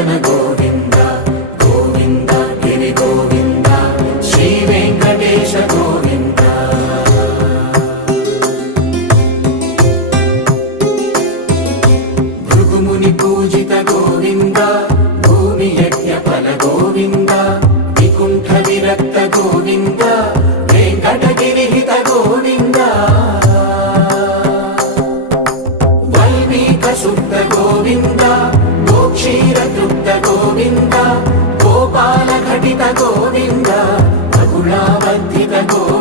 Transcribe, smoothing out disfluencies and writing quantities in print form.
నందన గోవింద గోవింద గిరి గోవింద శ్రీ వెంకటేశ గోవింద. భృగుముని పూజిత గోవింద భూమి యజ్ఞ ఫల గోవింద వికుంఠ విరక్త గోవింద వెంకటగిరి హిత గోవింద. వల్మీక శుద్ధ గోవింద గోక్షీర తృప్త గోవింద గోపాల ఘటిత గోవింద బహుళావర్ధిత గోవింద.